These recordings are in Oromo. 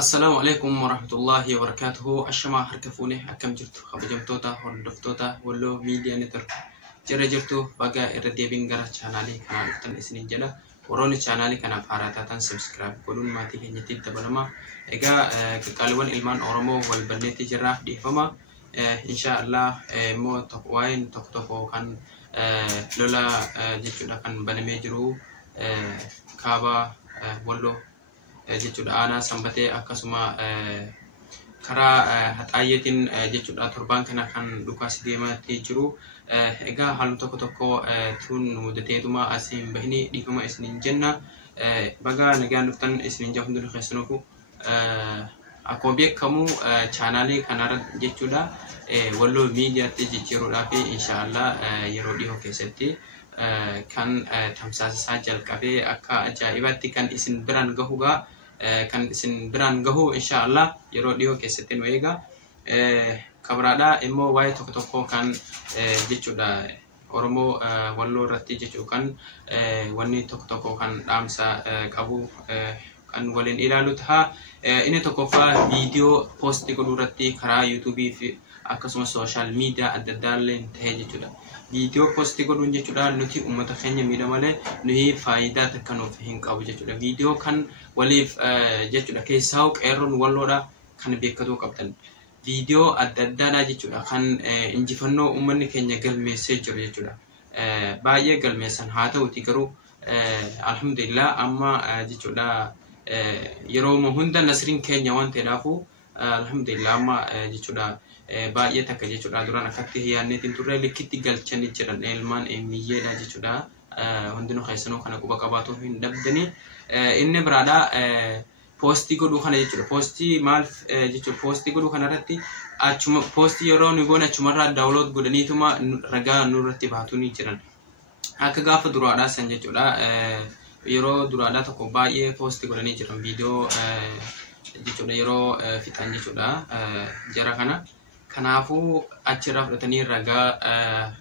السلام عليكم ورحمة الله وبركاته. الشما هركفوني أكم جرتو خبجمتوتا هردفتوتا ولو ميديا نترك جرى جرتو بقى إردي بنجرة channelي كنا نفتن إسنين جلا وروني channelي كنا فاراتة سبسكرايب كلون ما تيجي نتيجة تبلما إجا كقالوان إلمان أورمو والبنيتي جرا دي فما إن شاء الله مو تقوين تقطفو كان لولا جتودا كان بنميجرو كابا ولو jechuudha aanaa sanbatee akkasuma karaa haxaayyeetiin jechuudha torbaan kana kan dhukaas deemaatti jiru egaa haaluma tokko tun mudateetuma asiin bahini dhiifama isiniin jenna baga nagaan dhuftan isiniin jaa hunduu keessanoofu akkuma beekamu chaanaalii kanarra jechuudha walloo miidiyaatti jijjiiruudhaaf inshaallah yeroo dhiyoo keessatti kan tamsaasa jalqabee akka ajaa'ibaatti kan isin biraan gahuugaa kan isin biraan gahu inshaallah yeroo dhiyoo keessatti nu eega kabraadha immoo waa'ee tokko kan jechuudha Oromoo walloo irratti jechuu kan wanni tokko kan dhaamsa qabu kan waliin ilaalu ta'a inni tokkoffaa viidiyoo poostii godhuu irratti karaa YouTube fi akkasumas social media adda addaallee ta'ee jechuudha video posti godhuun jechuudha nuti ummata keenya miidha malee nuyi faayidaa takka nuuf hin qabu jechuudha video kan waliif jechuudha keessaa qeerroon walloodha kan beekatu qabdan video adda addaadha jechuudha kan injifannoo ummanni keenya galmeessee jiru jechuudha baay'ee galmeessan haa ta'uti garuu alhamdulillah amma jechuudha yeroo hunda nasriin keenya waan ta'eedhaafu alhamdulillah amma jechuudha baay'ee takka jechuudha duraan akkatti hiyaanneetiin turre likkitti galchanii jiran ilmaan miyyeedha jechuudha hundinuu keessanuu kana quba qabaatu hin dhabdanii inni biraadha poostii godhuu kana jechuudha poostii maal jechuudha poostii godhuu kanarratti achuma poostii yeroo nu goone achumarraa daawunlood godhaniituma ragaa nurratti baatu ni jiran akka gaafa duraadhaa san jechuudha yeroo duraadhaa tokko baay'ee poostii godhanii jiran viidiyoo jechuudha yeroo fixan jechuudha jara kana kanaafu achirraa fudhatanii ragaa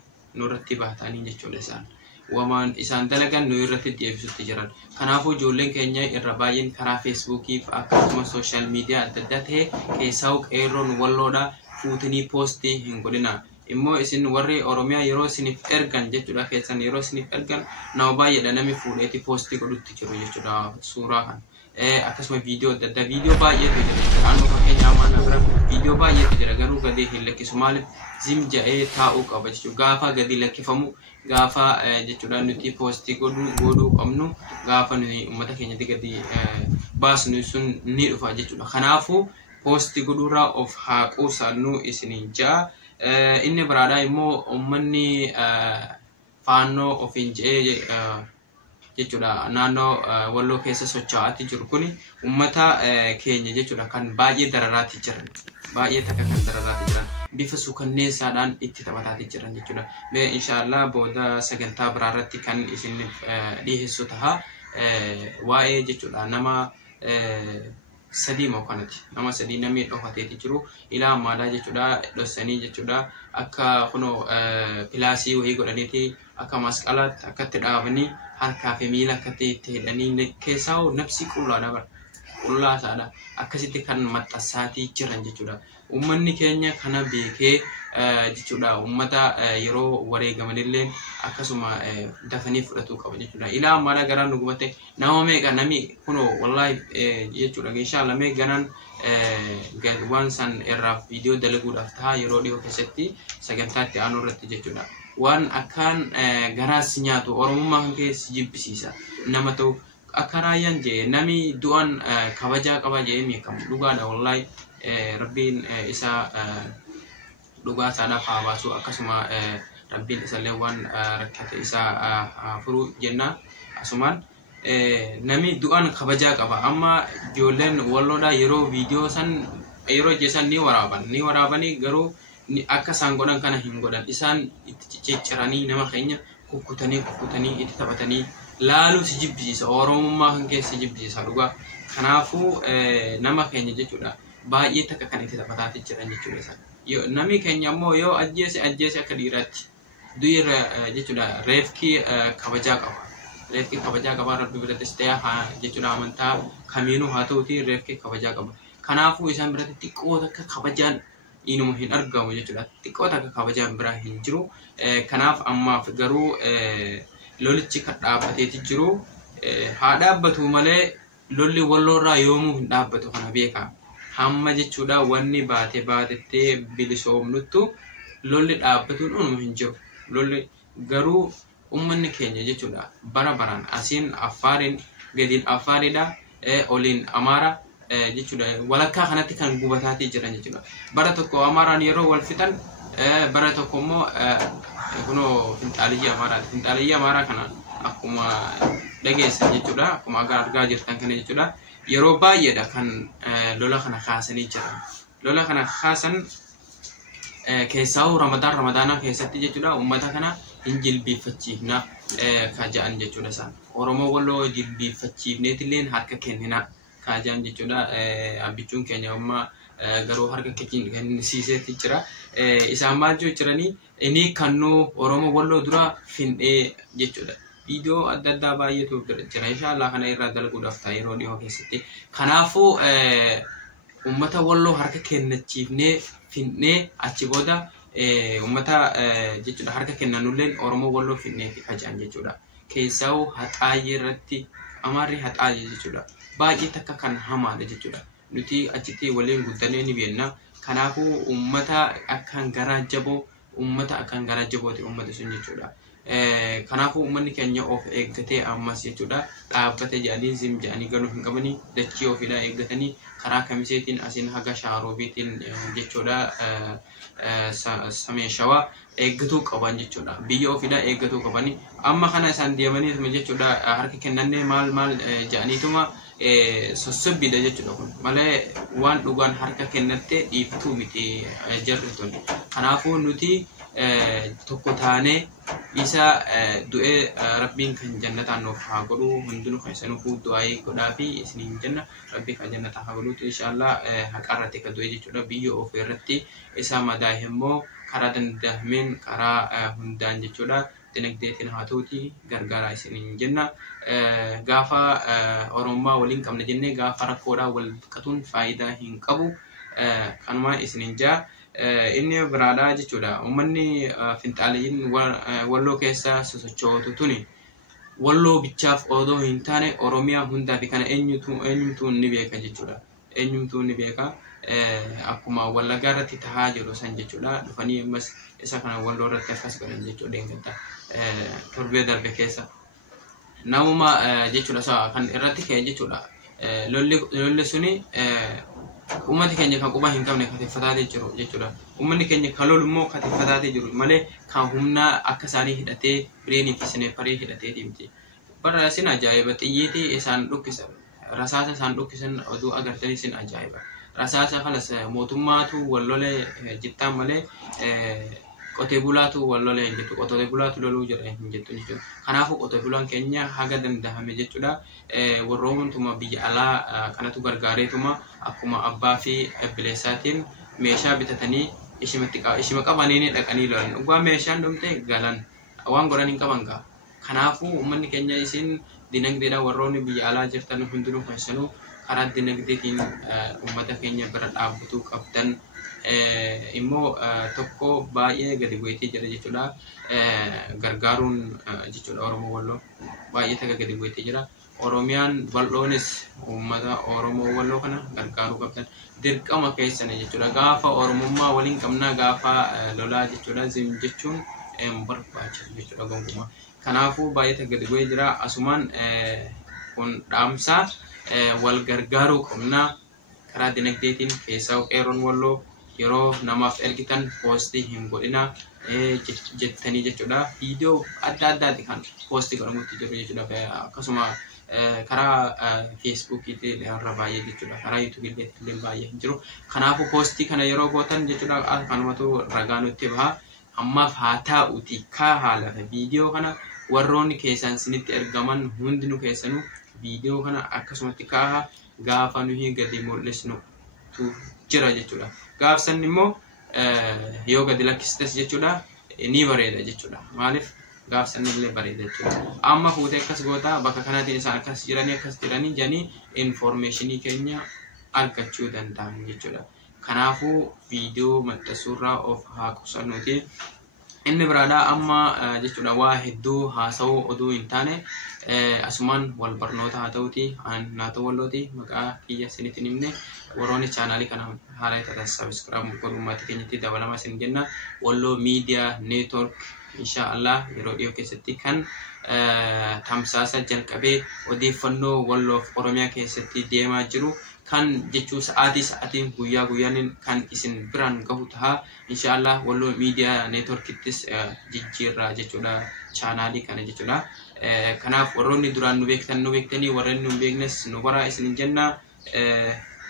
nurratti baatanii jechuudha isaan wamaan isaan dalagan nu irratti deebisutti jiran kanaafu ijoolleen keenya irra baay'een karaa feesbuukii fi akkasumas sooshaal miidiyaa adda addaa ta'e keessaa qeerroon walloodha fuutanii poostii hin godhina immoo isin warri Oromiyaa yeroo isiniif ergan jechuudha keessan yeroo isiniif ergan nama baay'eedha namni fuudheeti poostii godhutti jiru jechuudha suuraa kan akkasuma viidiyoo adda addaa viidiyoo baay'eetu jira naannoo fakkeenyaa mana bira viidiyoo baay'eetu jira garuu gadi hin lakkisu maaliif zim ja'ee taa'uu qaba jechuudha gaafa gadi lakkifamu gaafa jechuudha nuti poostii godhuu qabnu gaafa nuti uummata keenyatti gadi baasnu sun ni dhufa jechuudha kanaafu poostii godhuurraa of haa quusannu isiniin ja'a inni biraadhaa immoo uummanni faannoo ofiin je'ee jechuudha naannoo walloo keessa socho'aatti jiru kuni ummata keenya jechuudha kan baay'ee dararaatti jiran baay'ee takka kan dararaatti jiran bifa suukanneessaadhaan itti taphataatti jiran jechuudha mee inshaallah booda sagantaa biraarratti kan isin dhiyeessu ta'a waa'ee jechuudha nama sadii mokanati nama sadii namni dhokateeti jiru ilaa ammaadhaa jechuudha dhossanii jechuudha akka kunoo pilaasii wayii godhaniiti akka masqalaatti akkatti dhaabanii harkaa fi miila akkatti itti hidhanii keessaa nafsi qullaadha bara qullaasaadha akkasitti kan maxxansaatii jiran jechuudha ummanni keenya kana beekee jechuudha ummata yeroo wareegamanillee akkasuma dafanii fudhatu qaba jechuudha ilaa ammaadhaa garaan nu gubate nama meeqa nami kunoo wallahi jechuudha inshaallah mee ganaan waan san irraa viidiyoo dalaguudhaaf ta'a yeroo dhiyoo keessatti sagantaatti aanu irratti jechuudha waan akkaan garaas nyaatu oromummaa kan keessa jibbisiisa nama ta'u akka raayyaan jee nami du'an kabajaa qaba jee meekamu dhugaadha wallahi rabbiin isaa dhugaa isaadhaaf haa baasu akkasuma rabbiin isallee waan rakkate isaa furuu jenna asumaan nami du'an kabajaa qaba amma ijoolleen walloodha yeroo viidiyoo san yeroo jeesan ni waraabanii garuu akka isaan godhan kana hin godhan isaan itti cicciranii nama keenya kukkutanii itti taphatanii laaluu si jibbisiisa oromummaa kan keessa jibbisiisa dhugaa kanaafuu nama keenya jechuudha baay'ee takka kan itti taphataatti jiran jechuudha isaan namni keenya ammoo yoo ajjeese akka dhiiraatti duyira jechuudha reefkii kabajaa qaba reefkii kabajaa qaba rabbi biratti ta'e jechuudha amantaa kamiinuu haa ta'uti reefkii kabajaa qaba Kanaafuu isaan biratti xiqqoo takka kabajaan inuma hin argamu jechuudha. Xiqqoo takka kabajaan biraa hin jiru. Kanaaf ammaaf garuu lolichi kan dhaabbateeti jiru. Haa dhaabbatu malee lolli walloorraa yoomuu hin dhaabbatu kana beekaa. Hamma jechuudha wanni baatettee bilisoomnuttu lolli dhaabbatuun unuma hin jiru. Lolli garuu ummanni keenya jechuudha bara baraan asiin Affaariin gadiin Affaariidha oliin Amaara jechuudha walakkaa kanatti kan gubataatii jiran jechuudha. Bara tokko Amaaraan yeroo wal fixan bara tokko immoo kunoo Finxaaliyyaa Amaaraati. Finxaaliyyaa Amaaraa kana akkuma dhageessan jechuudha akkuma argaa jirtan kana jechuudha yeroo baay'eedha kan lola kana kaasanii jiran. Lola kana kaasan keessaa Ramadaana keessatti jechuudha uummata kana hin jilbiiffachiifna kaaja'an jechuudha isaan. Oromoo Walloo jilbiiffachiifneetillee harka kennina kaaja'an jechuudha. Abbichuun keenya amma garuu harka kennisiiseetti jira. Isaan maal jiranii inni kannuu Oromoo Walloo dura findhee jechuudha. Video adda addaa baay'eetu jira. Inshallah kana irraa dalaguudhaaf ta'a yeroo dhiyoo keessatti. Kanaafuu uummata Walloo harka kennachiifnee findhee achi booda ummata jechuudha harka kennanulleen Oromoo Walloo findhee fi kaaja'an jechuudha. Keessaa haxaayee irratti Amaarri haxaayee jechuudha. Baay'ee takka kan hamaadha jechuudha. Nuti achitti waliin guddannee ni beekna. Kanaafuu uummata akkaan garaa jaboo uummata sun jechuudha. Kanaafuu uummanni keenya of eeggatee ammas jechuudha dhaabbate jedhanii zim jedhanii galuu hin qabanii dachii ofiidhaa eeggatanii karaa kamiseetiin asiin haga Shaaroobiitiin jechuudha Samee Shawaa eeggatuu qaban jechuudha. Biyya ofiidhaa eeggatuu qabanii amma kana isaan deemanii jechuudha harka kennannee maal jedhaniituma sossobbiidha jechuudha kun malee waan dhugaan harka kennattee dhiiftuu miti jarri tun. Kanaafuu nuti tokko taanee isa du'ee rabbiin kan jannataan nuuf haa godhu hundinuu keessanuu du'aayii godhaa fi isiniin jenna rabbii kan jannataa haa godhuutu inshallah haqarratti ka du'e jechuudha. Biyya ofii irratti isa madaa'e immoo karaa danda'ameen karaa hundaan jechuudha dinagdeetiin haa ta'uuti gargaaraa isiniin jenna. Gaafa Oromummaa waliin qabna jennee gaafa rakkoodhaa wal biqatuun faayidaa hin qabu. Kanuma isiniin jaa. Inni biraadhaa jechuudha. Uummanni Finxaaliyin Walloo keessa sosochootu tuni Walloo bichaaf odoo hin taane Oromiyaa hundaa fi kana eenyumtuu ni beeka jechuudha. Eenyumtuu ni beeka akkuma Wallaggaa irratti tahaa jiru san jechuudha. Dhufanii ammas isa kana Walloo irratti akkas godhan jechuudha deengata torbee darbe keessa. Namuma jechuudha kan irratti ka'e jechuudha. Lolli suni ummati keenya kan quba hin qabne katifataatee jiru jechuudha. Ummanni keenya kan lolu immoo katifataatee jiru malee kan humnaa akka isaanii hidhatee bireenii fi sineeparii hidhatee deemti. Bara isin ajaa'iba xiyyiitii isaan dhukkisan rasaasa isaan dhukkisan oduu agartanii isin ajaa'iba. Rasaasa kanas mootummaatu wallolee jettaan malee qotee bulaatu wallolee hin jettu. Qotee bulaatu loluu jira hin jettu jechuudha. Kanaafuu qotee bulaan keenya haga dandahame jechuudha. Warroomantuma biyya alaa kanatu gargaareetuma akkuma abbaa fi bileessaatiin meeshaa bitatanii ishima qabanii dhaqanii lolan. Dhugaa meeshaan dhumte galan waan godhan hin qaban gaa. Kanaafuu uummanni keenya isin dinagdeedhaan warroonni biyya alaa jirtan hundinuu keessanuu karaa dinagdeetiin uummata keenya bira dhaabbatuu qabdan. Immoo tokko baay'ee gadi bu'eetii jira jechuudha. Gargaaruun jechuudha Oromoo Walloo baay'ee takka gadi bu'eetii jira. Oromiyaan bal'oonis uummata Oromoo Walloo kana gargaaruu qabdan. Dirqama keessan jechuudha. Gaafa Oromummaa waliin qabnaa gaafa lolaa jechuudha zim jechuun barbaachisu jechuudha gonkumaa. Kanaafuu baay'ee takka gadi bu'ee jira. Asumaan kun dhaamsaa wal gargaaruu qabnaa karaa dinagdeetiin keessaa qeerroon Walloo yeroo namaaf ergitan poostii hin godhina jettanii jechuudha. Viidiyoo adda addaati kan poostii godhamutti jiru jechuudha. Akkasuma karaa Feesbuukiitiin irra baay'ee jechuudha. Karaa Yuutuubiitiin baay'ee hin jiru. Kanaafuu poostii kana yeroo gootan jechuudha kanumatu ragaa nutti baha. Ammaaf haa taa'uuti haala viidiyoo kana warroonni keessan sinitti ergaman hundinuu keessanuu viidiyoo kana akkasumatti kaaha gaafa nuyi gadi mul'isnu jira jechuudha. Gaafsan immoo yoo gadi lakkistes jechuudha ni bareeda jechuudha. Maaliif gaafsan illee bareeda jechuudha. Amma fuutee akkas goota bakka kanaatiin isaan akkas jiranii janii informationii keenya argachuu danda'an jechuudha. Kanaafuu viidiyoo maxxansuurraa of haa qusannuuti. Inni biraadhaa amma jechuudha waa hedduu haasa'uu oduu hin taane asumaan wal barnoota haa ta'uuti naatoo wallooti maqaa kiyya isinitti himne warroonni chaanaalii kana haala ta'an subscribe godhuun maatii keenyatti dabalama isin jenna. Walloo Media Network inshallah yeroo dhiyoo keessatti kan tamsaasa jalqabee odeeffannoo Walloof Oromiyaa keessatti deemaa jiru kan jechuu sa'aatiin guyyaa guyyaan kan isin biraan gahu ta'a inshallah. Walloo Media Network ittis jijjiirraa jechuudha chaanaalii kana jechuudha. Kanaaf warroonni duraan nu beektanii warreen nu beeknes nu bara isin jenna.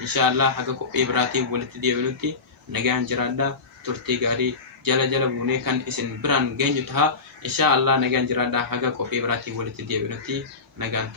Inshallah haga qophii biraatiin walitti deebinutti nagaan jiraadhaa turtii gaarii jala buunee kan isin biraan geenyu ta'a inshallah. Nagaan jiraadhaa haga qophii biraatiin walitti deebinutti nagaan